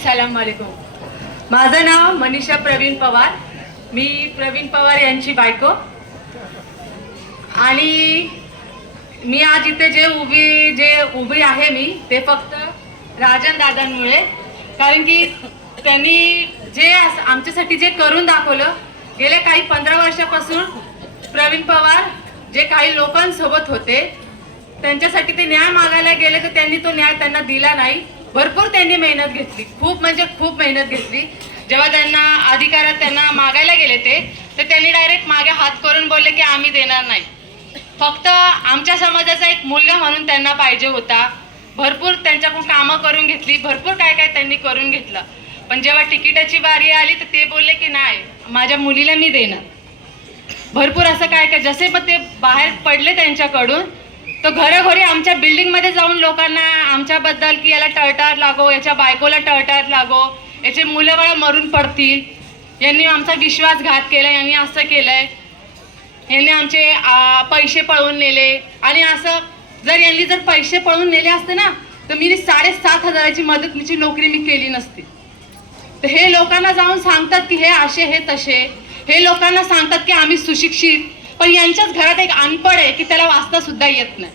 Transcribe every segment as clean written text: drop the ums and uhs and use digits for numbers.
सलाम वालेकुम। माझं नाव मनीषा प्रवीण पवार, मी प्रवीण पवार यांची बायको। आणि मी आज इथे जे उभी आहे मी ते फक्त राजन दादांमुळे, कारण की त्यांनी जे आमच्यासाठी जे करून दाखवलं गेल्या काही 15 वर्षापासून। प्रवीण पवार जे काही लोकांसोबत होते त्यांच्यासाठी ते न्याय मागायला गेले तर त्यांनी तो न्याय त्यांना दिला नाही। भरपूर त्यांनी मेहनत घेतली, खूप म्हणजे खूप मेहनत घेतली। जेव्हा त्यांना अधिकारात त्यांना मागायला गेले तर त्यांनी डायरेक्ट मागे हात करून बोलले की आम्ही देणार नाही। फक्त आमच्या समाजाचा एक मुलगा म्हणून त्यांना पाहिजे होता। भरपूर त्यांच्याकडून कामं करून घेतली, भरपूर काय काय त्यांनी करून घेतलं। पण जेव्हा तिकिटाची बारी आली तर ते बोलले की नाही, माझ्या मुलीला मी देणार। भरपूर असं काय काय जसे पण ते बाहेर पडले त्यांच्याकडून, तो घरोघरी आमच्या बिल्डिंगमध्ये जाऊन लोकांना आमच्याबद्दल की याला टळटार लागो, याच्या बायकोला टळटार लागो, याचे मुलं बाळ मरून पडतील, यांनी आमचा विश्वासघात केला, यांनी असं केलंय, यांनी आमचे पैसे पळवून नेले। आणि असं यांनी जर पैसे पळवून नेले असते ना तर मी 7,500ची मदतनीची नोकरी मी केली नसती। तर हे लोकांना जाऊन सांगतात की हे असे हे तसे, हे लोकांना सांगतात की आम्ही सुशिक्षित, पण यांच्याच घरात एक अनपढ आहे की त्याला वाचता सुद्धा येत नाही।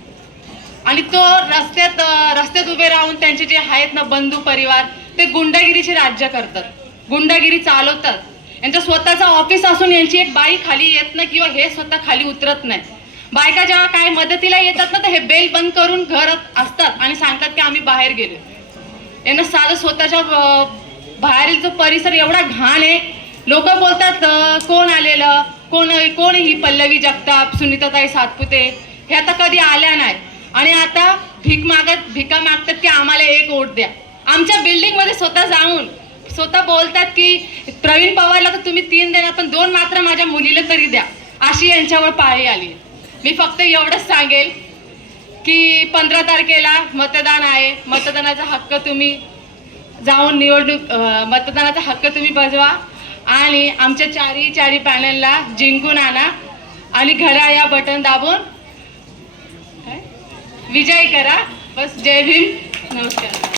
आणि तो रस्त्यात उभे राहून त्यांचे जे आहेत ना बंधू परिवार, ते गुंडागिरीचे राज्य करतात, गुंडागिरी चालवतात। यांचं स्वतःचं ऑफिस असून यांची एक बाई खाली येत नाही किंवा हे स्वतः खाली उतरत नाही। बायका जेव्हा काय मदतीला येतात ना तर हे बेल बंद करून घरात असतात आणि सांगतात की आम्ही बाहेर गेलो। यांना साधं स्वतःच्या बाहेरील जो परिसर एवढा घाण आहे। लोक बोलतात कोण आलेलं, कोण ही पल्लवी जगताप, सुनीताताई सातपुते, हे आता कधी आल्या नाही। आणि आता भिका मागतात की आम्हाला एक वोट द्या। आमच्या बिल्डिंग मध्ये स्वतः जाऊन स्वतः बोलतात की प्रवीण पवारला तर तुम्ही 3 देणार पण 2 मात्र माझ्या मुलीला तरी द्या, अशी यांच्यावर पाळी आली। मी फक्त एवढंच सांगेल की 15 तारखेला मतदान आहे, मतदानाचा हक्क तुम्ही जाऊन मतदानाचा हक्क तुम्ही बजवा आणि आमच्या चारी पॅनलला जिंकून आणा आणि घड्याळ या बटन दाबून विजय करा। बस, जय भीम, नमस्कार।